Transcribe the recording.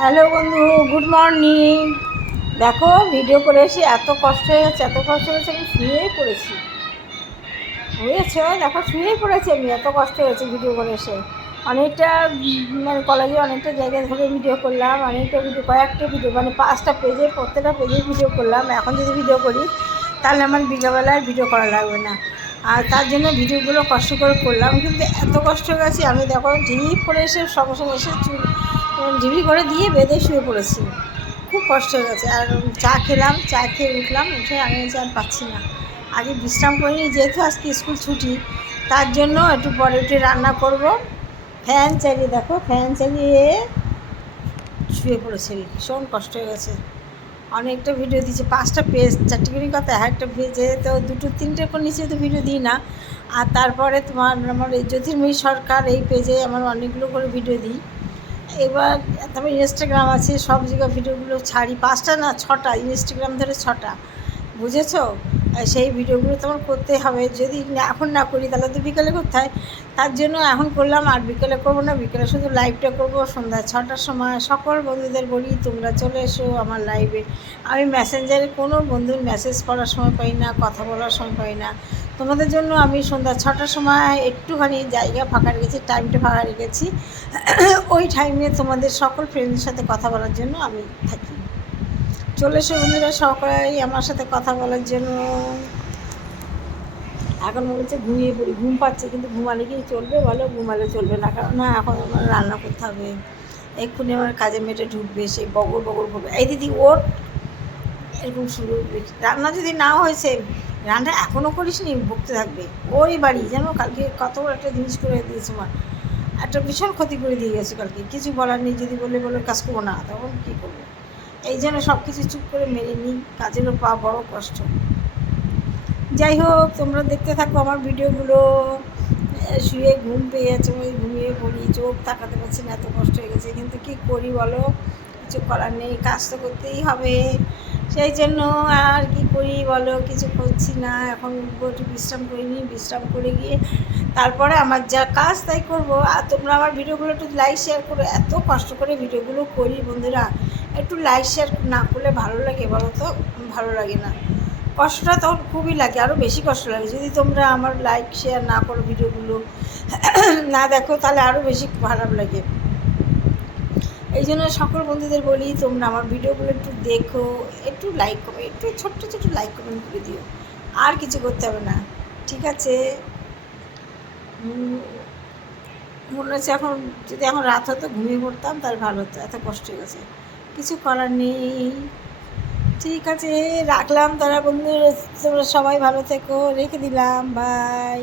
Hello বন্ধু, good morning. দেখো video করে এসে এত কষ্ট হয়ে যাচ্ছে, এত কষ্ট হয়েছে, আমি শুয়েই পড়েছি। বুঝেছো? দেখো শুয়েই পড়েছি আমি, এত কষ্ট হয়েছে ভিডিও করে এসে। অনেকটা মানে কলেজে অনেকটা জায়গায় ধরে ভিডিও করলাম, অনেকটা ভিডিও, কয়েকটা ভিডিও, মানে 5টা পেজে, প্রত্যেকটা পেজে ভিডিও করলাম। এখন যদি ভিডিও করি তাহলে আমার বিকেলবেলায় ভিডিও করা লাগবে না, আর তার জন্য ভিডিওগুলো কষ্ট করে করলাম। কিন্তু এত কষ্ট হয়ে গেছে আমি, দেখো ঢিপ করে এসে সঙ্গে সঙ্গে এসে ঢিবি করে দিয়ে বেঁধে শুয়ে পড়েছি। খুব কষ্ট হয়ে গেছে। আর চা খেলাম, চা খেয়ে উঠলাম, উঠে আমি আর পাচ্ছি না, আগে বিশ্রাম করিনি, যেহেতু আজকে স্কুল ছুটি, তার জন্য একটু পরে উঠে রান্না করব। ফ্যান চালিয়ে, দেখো ফ্যান চালিয়ে শুয়ে পড়েছে। ভীষণ কষ্ট হয়ে গেছে। অনেকটা ভিডিও দিয়েছে, 5টা পেজ, চারটিখানি কথা, একটা পেজে তো 2-3টে করে নিচে তো ভিডিও দিই না। আর তারপরে তোমার আমার এই জ্যোতির্ময়ী সরকার এই পেজে আমার অনেকগুলো করে ভিডিও দিই। এবার তারপরে ইনস্টাগ্রাম আছে, সব জায়গায় ভিডিওগুলো ছাড়ি, 5টা না 6টা, ইনস্টাগ্রাম ধরে 6টা। বুঝেছো? সেই ভিডিওগুলো তোমার করতে হবে, যদি এখন না করি তাহলে তো বিকেলে করতে হয়। তার জন্য এখন করলাম, আর বিকেলে করবো না, বিকেলে শুধু লাইভটা করবো সন্ধ্যা 6টার সময়। সকল বন্ধুদের বলি তোমরা চলে এসো আমার লাইভে। আমি মেসেঞ্জারে কোনো বন্ধুর মেসেজ পড়ার সময় পাই না, কথা বলার সময় পাই না। তোমাদের জন্য আমি সন্ধ্যা 6টার সময় একটুখানি জায়গা ফাঁকা রেখেছি, টাইমটা ফাঁকা রেখেছি। ওই টাইমে তোমাদের সকল ফ্রেন্ডের সাথে কথা বলার জন্য আমি থাকি। চলে এসো বন্ধুরা সবাই আমার সাথে কথা বলার জন্য। এখন মনে হচ্ছে ঘুমিয়ে পড়ি, ঘুম পাচ্ছে, কিন্তু ঘুমালে কি চলবে বলো? ঘুমালে চলবে না, কারণ না এখন আমার রান্না করতে হবে। এক্ষুনি আমার কাজে মেটে ঢুকবে, সেই বগর বগর করবে, এই দিদি ওর এরকম শুরু। রান্না যদি নাও হয়েছে, রান্না এখনও করিস নি, ভুগতে থাকবে। ওরই বাড়ি জানো, কালকে কত বড় একটা জিনিস করে দিয়েছে, আমার একটা ভীষণ ক্ষতি করে দিয়ে গেছে কালকে। কিছু বলার নেই, যদি বলে কাজ করবো না, তখন কী করবো? এই জন্য সব কিছু চুপ করে মেনে নিই, কাজেরও পাওয়া বড় কষ্ট। যাই হোক, তোমরা দেখতে থাকো আমার ভিডিওগুলো। শুয়ে ঘুম পেয়ে যাচ্ছে, ওই ঘুমিয়ে পড়ি, চোখ তাকাতে পারছি না, এত কষ্ট হয়ে গেছে। কিন্তু কী করি বলো, কিছু করার নেই, কাজ তো করতেই হবে। সেই জন্য আর কি করি বলো, কিছু করছি না। এখন একটু বিশ্রাম করে নিই, বিশ্রাম করে গিয়ে তারপরে আমার যা কাজ তাই করবো। আর তোমরা আমার ভিডিওগুলো একটু লাইক শেয়ার করো, এত কষ্ট করে ভিডিওগুলো করি বন্ধুরা, একটু লাইক শেয়ার না করলে ভালো লাগে বলো তো? ভালো লাগে না, কষ্টটা তখন খুবই লাগে, আরও বেশি কষ্ট লাগে যদি তোমরা আমার লাইক শেয়ার না করো, ভিডিওগুলো না দেখো, তাহলে আরও বেশি খারাপ লাগে। এই জন্য সকল বন্ধুদের বলি তোমরা আমার ভিডিওগুলো একটু দেখো, একটু লাইক করো, একটু ছোট্ট ছোট্ট লাইক কমেন্ট করে দিও, আর কিছু করতে হবে না, ঠিক আছে? মনে হচ্ছে এখন যদি এখন রাত হতো ঘুমিয়ে পড়তাম তাহলে ভালো হতো, এত কষ্ট হয়ে গেছে, কিছু করার নেই। ঠিক আছে, রাখলাম। তারা বন্ধু, তোমরা সবাই ভালো থেকো, রেখে দিলাম, বাই।